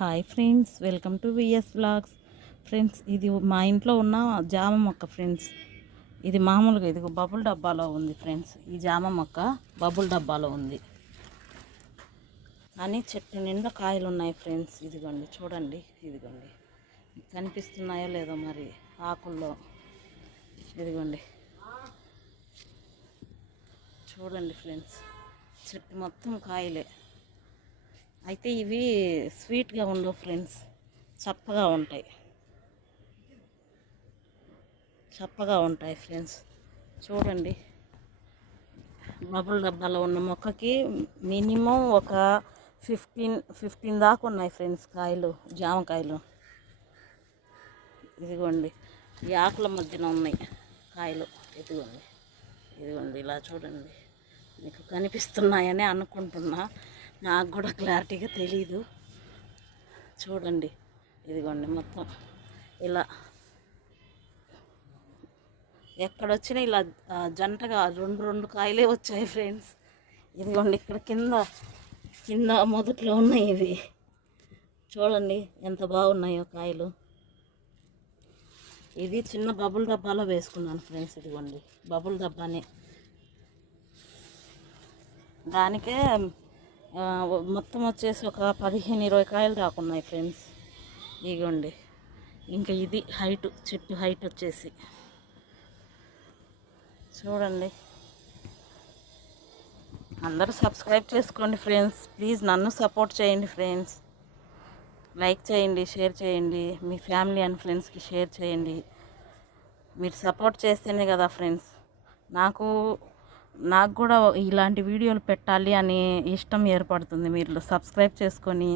Hi friends, welcome to VS vlogs. Friends, ఇది మా ఇంట్లో ఉన్న జామ మొక్క ఫ్రెండ్స్. ఇది మామూలుగా ఇది బబుల్ డబ్బాలో ఉంది ఫ్రెండ్స్. ఈ జామ మొక్క బబుల్ డబ్బాలో ఉంది అని చెట్టు నిండా కాయలు ఉన్నాయి ఫ్రెండ్స్. ఇదిగోండి చూడండి, ఇదిగోండి కనిపిస్తున్నాయో లేదో మరి ఆకుల్లో. ఇదిగోండి చూడండి ఫ్రెండ్స్, చెట్టు మొత్తం కాయలే. అయితే ఇవి స్వీట్గా ఉండవు ఫ్రెండ్స్, చప్పగా ఉంటాయి, చప్పగా ఉంటాయి ఫ్రెండ్స్. చూడండి, బబుల్ డబ్బాలో ఉన్న మొక్కకి మినిమం ఒక 15 దాకా ఉన్నాయి ఫ్రెండ్స్ కాయలు, జామకాయలు. ఇదిగోండి ఈ ఆకుల మధ్యన ఉన్నాయి కాయలు. ఇదిగోండి, ఇదిగోండి ఇలా చూడండి. మీకు కనిపిస్తున్నాయని అనుకుంటున్నా, నాకు కూడా క్లారిటీగా తెలీదు. చూడండి, ఇదిగోండి మొత్తం ఇలా ఎక్కడొచ్చినా ఇలా జంటగా రెండు కాయలే వచ్చాయి ఫ్రెండ్స్. ఇదిగోండి ఇక్కడ కింద మొదట్లో ఉన్నాయి ఇవి. చూడండి ఎంత బాగున్నాయో కాయలు. ఇది చిన్న బబుల్ డబ్బాలో వేసుకున్నాను ఫ్రెండ్స్. ఇదిగోండి బబుల్ డబ్బానే, దానికే మొత్తం వచ్చేసి ఒక 15-20 కాయలు దాకున్నాయి ఫ్రెండ్స్. ఇదిగోండి ఇంకా ఇది హైట్, చెట్టు హైట్ వచ్చేసి చూడండి. అందరూ సబ్స్క్రైబ్ చేసుకోండి ఫ్రెండ్స్, ప్లీజ్ నన్ను సపోర్ట్ చేయండి ఫ్రెండ్స్. లైక్ చేయండి, షేర్ చేయండి, మీ ఫ్యామిలీ అండ్ ఫ్రెండ్స్కి షేర్ చేయండి. మీరు సపోర్ట్ చేస్తేనే కదా ఫ్రెండ్స్ నాకు కూడా ఇలాంటి వీడియోలు పెట్టాలి అని ఇష్టం ఏర్పడుతుంది. మీరు సబ్స్క్రైబ్ చేసుకొని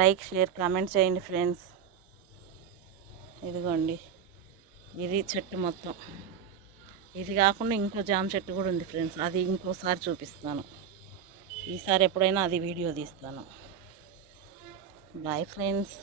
లైక్, షేర్, కామెంట్ చేయండి ఫ్రెండ్స్. ఇదిగోండి ఇది చెట్టు మొత్తం. ఇది కాకుండా ఇంకో జామ చెట్టు కూడా ఉంది ఫ్రెండ్స్, అది ఇంకోసారి చూపిస్తాను. ఈసారి ఎప్పుడైనా అది వీడియో తీస్తాను. Bye friends.